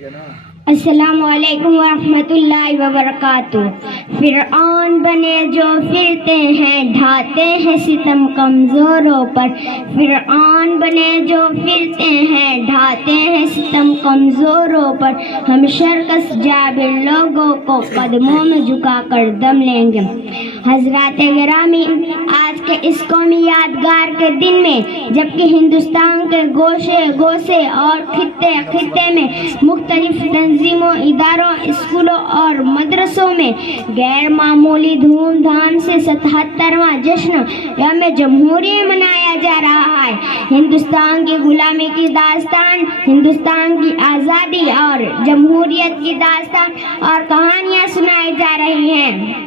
السلام علیکم ورحمۃ اللہ وبرکاتہ۔ فرعون بنے جو پھرتے ہیں ڈھاتے ہیں ستم کمزوروں پر، فرعون بنے جو پھرتے ہیں ڈھاتے ہیں ستم کمزوروں پر، ہم شرکس جابر لوگوں کو قدموں میں جھکا کر دم لیں گے۔ حضرات گرامی، آج کے اس قومی یادگار کے دن میں جبکہ ہندوستان کے گوشے گوشے اور خطے خطے میں مختلف تنظیموں، اداروں، اسکولوں اور مدرسوں میں غیر معمولی دھوم دھام سے 77واں جشن یوم جمہوریہ منایا جا رہا ہے، ہندوستان کی غلامی کی داستان، ہندوستان کی آزادی اور جمہوریت کی داستان اور کہانیاں سنائی جا رہی ہیں۔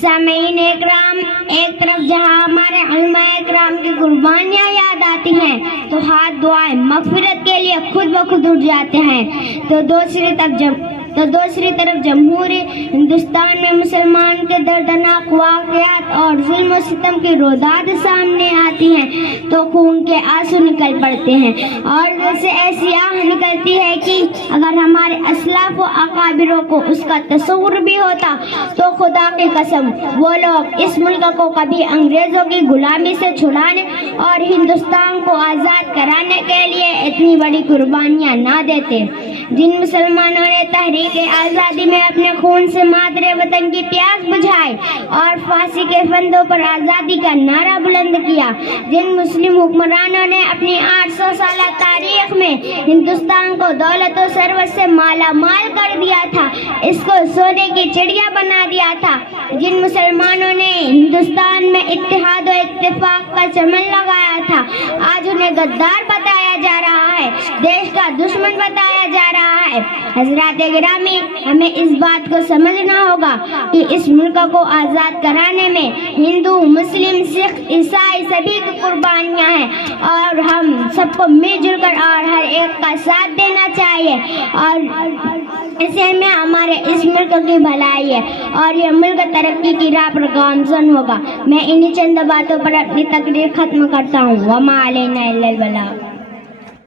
سامعین اکرام، ایک طرف جہاں ہمارے علماء اکرام کی قربانیاں یاد آتی ہیں تو ہاتھ دعائیں مغفرت کے لیے خود بخود اٹھ جاتے ہیں، تو دوسری طرف جمہوری ہندوستان میں مسلمان کے دردناک واقعات اور ظلم و ستم کی روداد سامنے آتی ہیں تو خون کے آنسو نکل پڑتے ہیں اور دل سے ایسی آہ نکلتی ہے کہ اگر ہمارے اسلاف و اکابروں کو اس کا تصور بھی ہوتا تو خدا کی قسم وہ لوگ اس ملک کو کبھی انگریزوں کی غلامی سے چھڑانے اور ہندوستان کو آزاد کرانے کے لیے اتنی بڑی قربانیاں نہ دیتے۔ جن مسلمانوں نے تحریک آزادی میں اپنے خون سے مادر وطن کی پیاس بجھائی اور پھانسی کے پھندوں پر آزادی کا نعرہ بلند کیا، جن مسلم حکمرانوں نے اپنی 800 سالہ تاریخ میں ہندوستان کو دولت و ثروت سے مالا مال کر دیا تھا، اس کو سونے کی چڑیا بنا دیا تھا، جن مسلمانوں نے ہندوستان میں اتحاد و اتفاق کا چمن لگایا تھا، آج انہیں غدار بتایا جا رہا ہے، دیش کا دشمن بتایا جا رہا ہے۔ حضرات گرامی، ہمیں اس بات کو سمجھنا ہوگا کہ اس ملک کو آزاد کرانے میں ہندو، مسلم، سکھ، عیسائی سبھی کی قربانیاں ہیں اور ہم سب کو مل جل کر اور ہر ایک کا ساتھ دینا چاہیے اور اسے میں ہمارے اس ملک کی بھلائی ہے اور یہ ملک ترقی کی راہ پر گامزن ہوگا۔ میں انہی چند باتوں پر اپنی تقریر ختم کرتا ہوں۔ وما علینا الا البلاغ۔